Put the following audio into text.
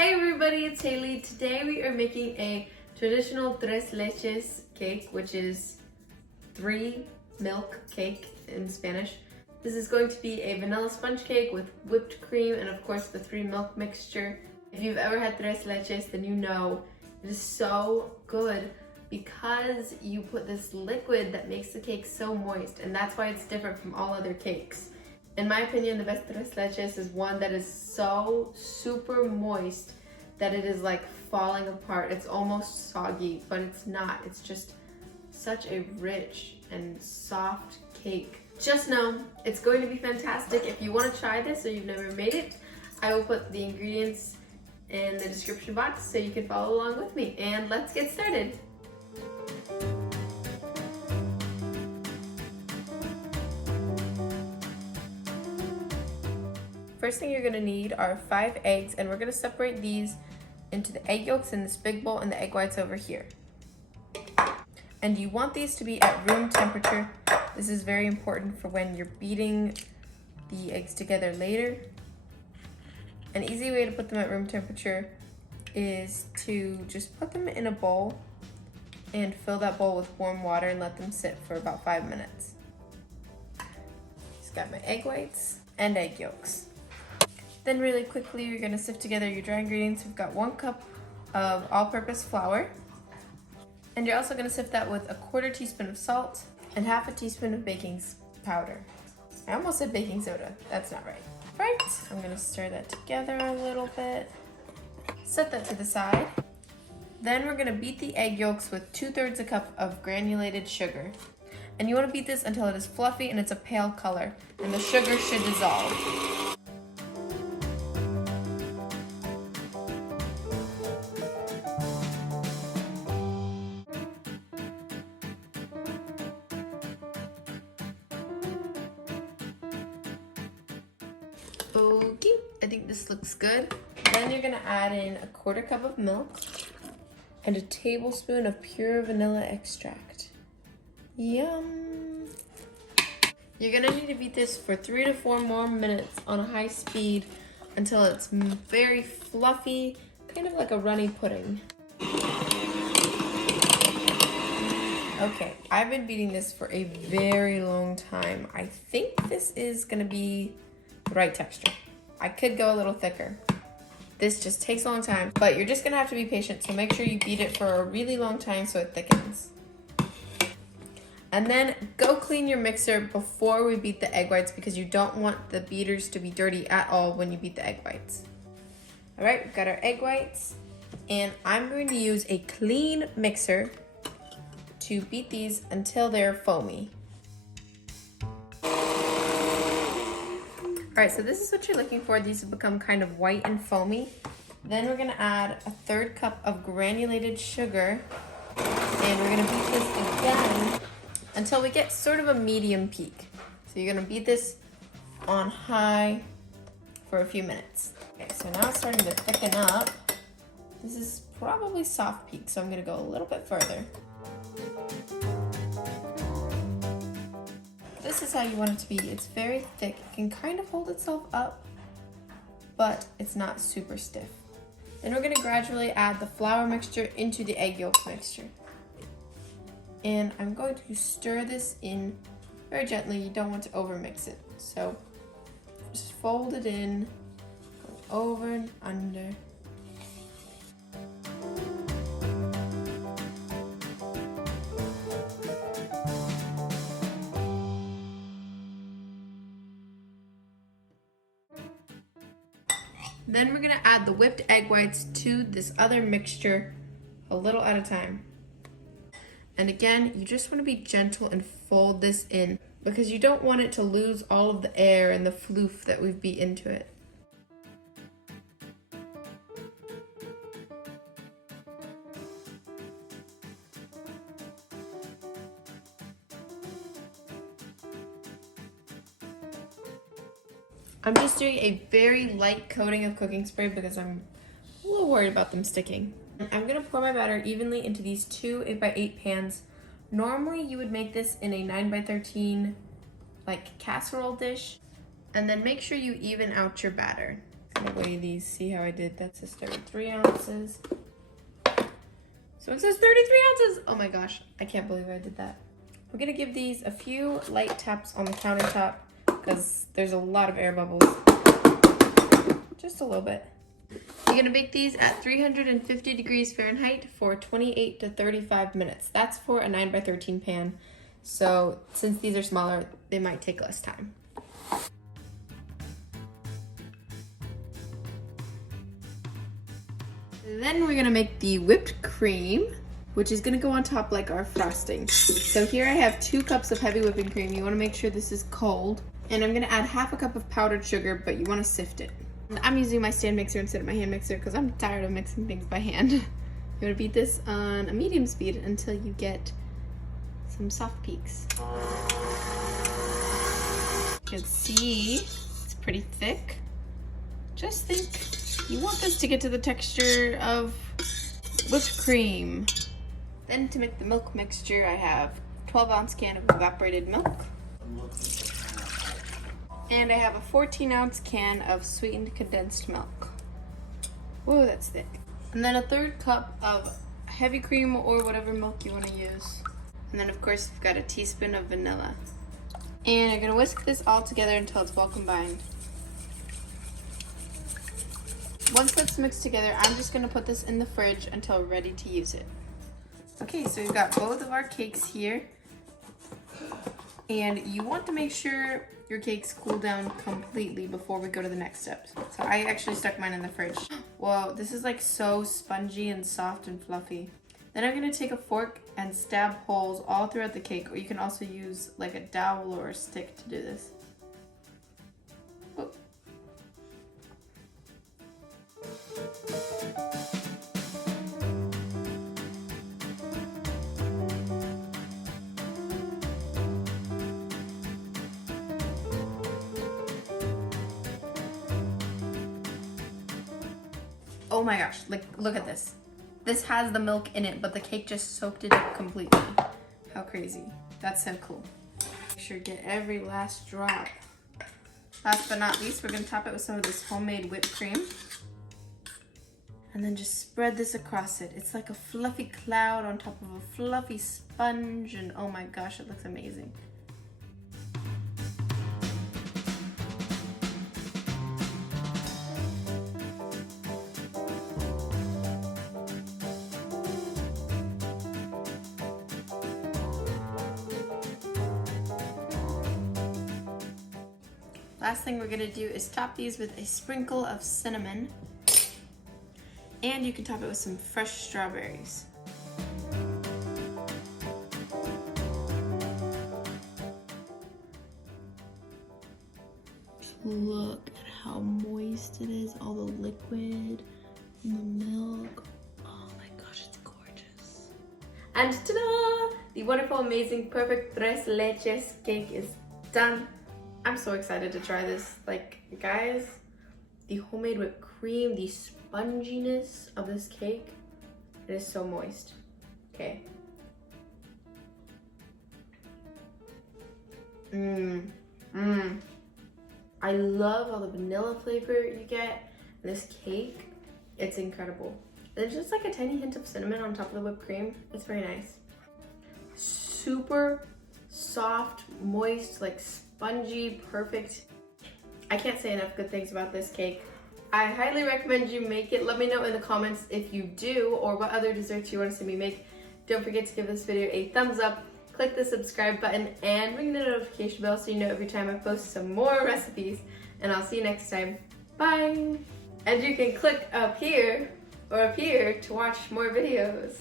Hey everybody, it's Haley. Today we are making a traditional tres leches cake, which is 3 milk cake in Spanish. This is going to be a vanilla sponge cake with whipped cream and of course the 3 milk mixture. If you've ever had tres leches, then you know it is so good because you put this liquid that makes the cake so moist, and that's why it's different from all other cakes. In my opinion, the best tres leches is one that is so super moist that it is like falling apart. It's almost soggy, but it's not. It's just such a rich and soft cake. Just know it's going to be fantastic. If you want to try this or you've never made it, I will put the ingredients in the description box so you can follow along with me. And let's get started. First thing you're gonna need are 5 eggs, and we're gonna separate these into the egg yolks in this big bowl and the egg whites over here. And you want these to be at room temperature. This is very important for when you're beating the eggs together later. An easy way to put them at room temperature is to just put them in a bowl and fill that bowl with warm water and let them sit for about 5 minutes. Just got my egg whites and egg yolks. Then really quickly, you're gonna sift together your dry ingredients. We've got 1 cup of all-purpose flour. And you're also gonna sift that with 1/4 teaspoon of salt and 1/2 teaspoon of baking powder. I almost said baking soda, that's not right. Right, I'm gonna stir that together a little bit. Set that to the side. Then we're gonna beat the egg yolks with 2/3 a cup of granulated sugar. And you wanna beat this until it is fluffy and it's a pale color, and the sugar should dissolve. Okay, I think this looks good. Then you're gonna add in 1/4 cup of milk and a tablespoon of pure vanilla extract. Yum! You're gonna need to beat this for 3 to 4 more minutes on a high speed until it's very fluffy, kind of like a runny pudding. Okay, I've been beating this for a very long time. I think this is gonna be the right texture. I could go a little thicker. This just takes a long time, but you're just gonna have to be patient, so make sure you beat it for a really long time so it thickens. And then go clean your mixer before we beat the egg whites because you don't want the beaters to be dirty at all when you beat the egg whites. All right, we've got our egg whites, and I'm going to use a clean mixer to beat these until they're foamy. All right, so this is what you're looking for. These have become kind of white and foamy. Then we're gonna add 1/3 cup of granulated sugar, and we're gonna beat this again until we get sort of a medium peak. So you're gonna beat this on high for a few minutes. Okay, so now it's starting to thicken up. This is probably soft peak, so I'm gonna go a little bit further. This is how you want it to be. It's very thick. It can kind of hold itself up, but it's not super stiff. Then we're gonna gradually add the flour mixture into the egg yolk mixture. And I'm going to stir this in very gently. You don't want to overmix it. So just fold it in, go over and under. Then we're gonna add the whipped egg whites to this other mixture a little at a time. And again, you just wanna be gentle and fold this in because you don't want it to lose all of the air and the floof that we've beat into it. I'm just doing a very light coating of cooking spray because I'm a little worried about them sticking. I'm gonna pour my batter evenly into these 2 8x8 pans. Normally you would make this in a 9x13 like casserole dish, and then make sure you even out your batter. gonna weigh these, see how I did. That says 33 ounces. So it says 33 ounces. Oh my gosh, I can't believe I did that. We're gonna give these a few light taps on the countertop because there's a lot of air bubbles. Just a little bit. You're gonna bake these at 350 degrees Fahrenheit for 28 to 35 minutes. That's for a 9x13 pan. So since these are smaller, they might take less time. Then we're gonna make the whipped cream, which is gonna go on top like our frosting. So here I have 2 cups of heavy whipping cream. You wanna make sure this is cold. And I'm gonna add half a cup of powdered sugar, but you wanna sift it. I'm using my stand mixer instead of my hand mixer because I'm tired of mixing things by hand. You wanna beat this on a medium speed until you get some soft peaks. You can see it's pretty thick. Just think you want this to get to the texture of whipped cream. Then to make the milk mixture, I have a 12-ounce can of evaporated milk. And I have a 14-ounce can of sweetened condensed milk. Whoa, that's thick. And then a 1/3 cup of heavy cream or whatever milk you want to use. And then of course you've got a teaspoon of vanilla. And you're gonna whisk this all together until it's well combined. Once that's mixed together, I'm just gonna put this in the fridge until ready to use it. Okay, so we've got both of our cakes here. And you want to make sure your cakes cool down completely before we go to the next steps. So I actually stuck mine in the fridge. Whoa, this is like so spongy and soft and fluffy. Then I'm gonna take a fork and stab holes all throughout the cake, or you can also use like a dowel or a stick to do this. Oh. Oh my gosh, like look at this. This has the milk in it, but the cake just soaked it up completely. How crazy. That's so cool. Make sure to get every last drop. Last but not least, we're gonna top it with some of this homemade whipped cream. And then just spread this across it. It's like a fluffy cloud on top of a fluffy sponge, and oh my gosh, it looks amazing. Last thing we're gonna do is top these with a sprinkle of cinnamon. And you can top it with some fresh strawberries. Look at how moist it is, all the liquid and the milk. Oh my gosh, it's gorgeous. And ta-da! The wonderful, amazing, perfect tres leches cake is done. I'm so excited to try this. Like, guys, the homemade whipped cream, the sponginess of this cake, it is so moist. Okay. I love all the vanilla flavor you get in this cake. It's incredible. There's just like a tiny hint of cinnamon on top of the whipped cream. It's very nice. Super soft, moist, like spongy, perfect. I can't say enough good things about this cake. I highly recommend you make it. Let me know in the comments if you do or what other desserts you want to see me make. Don't forget to give this video a thumbs up, click the subscribe button, and ring the notification bell so you know every time I post some more recipes. And I'll see you next time. Bye! And you can click up here or up here to watch more videos.